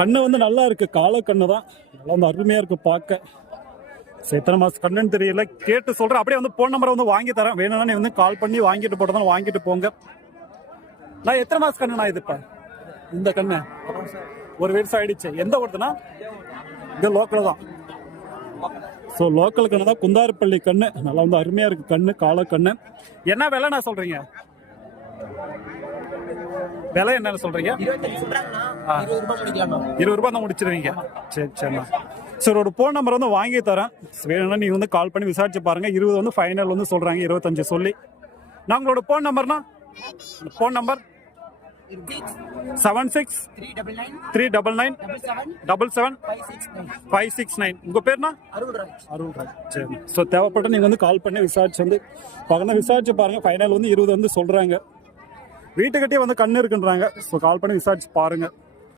கண்ணு வந்து நல்லா இருக்கு, கால கண்ணு தான், நல்லா வந்து அருமையா இருக்கு பார்க்க. எத்தனை மாசம் கண்ணுன்னு தெரியல, கேட்டு சொல்றேன். அப்படியே வந்து போன் நம்பரை வந்து வாங்கி தரேன், வேணும்னா நீ வந்து கால் பண்ணி வாங்கிட்டு போட்டதாலும் வாங்கிட்டு போங்க. நான் எத்தனை மாசம் கண்ணு நான் இதுப்பா இந்த கண்ணு ஒரு வருஷம் ஆயிடுச்சு. எந்த ஊருதுன்னா இந்த லோக்கல் தான். ஸோ லோக்கல் கண்ணு தான், குந்தாரப்பள்ளி கண்ணு, நல்லா வந்து அருமையா இருக்கு கண்ணு, கால கண்ணு. என்ன விலை நான் சொல்றீங்க? விலை என்னன்னு சொல்றீங்க? 20 ரூபாய் தான் முடிச்சிருவீங்க. சரி சரிண்ணா. சரி, ஒரு ஃபோன் நம்பர் வந்து வாங்கி தரேன், வேணும்னா நீங்க வந்து கால் பண்ணி விசாரிச்சு பாருங்க. 20 வந்து ஃபைனல் வந்து சொல்றாங்க, 25 சொல்லி. நாங்களோட ஃபோன் நம்பர்னா, ஃபோன் நம்பர் 763997775769. உங்க பேர்னா? அருள்ராஜ். சரி. ஸோ தேவைப்பட்ட நீங்க வந்து கால் பண்ணி விசாரிச்சு வந்து பக்கம் விசாரிச்சு பாருங்க. ஃபைனல் வந்து 20 வந்து சொல்றாங்க. வீட்டுக்கிட்டே வந்து கண்ணு இருக்குன்றாங்க. ஸோ கால் பண்ணி விசாரிச்சு பாருங்க.